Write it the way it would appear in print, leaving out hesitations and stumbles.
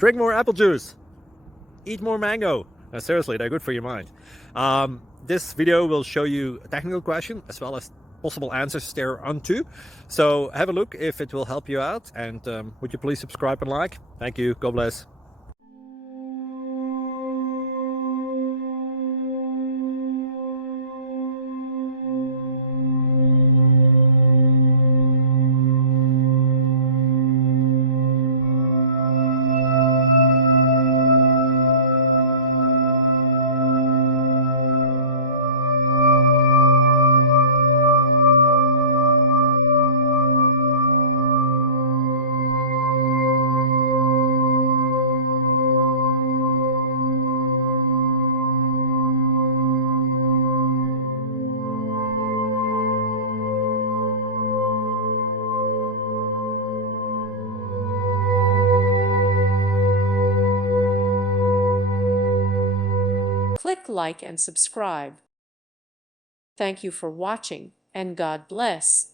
Drink more apple juice. Eat more mango. Seriously, they're good for your mind. This video will show you a technical question as well as possible answers thereunto. So have a look if it will help you out, and would you please subscribe and like? Thank you. God bless. Click like and subscribe. Thank you for watching, and God bless.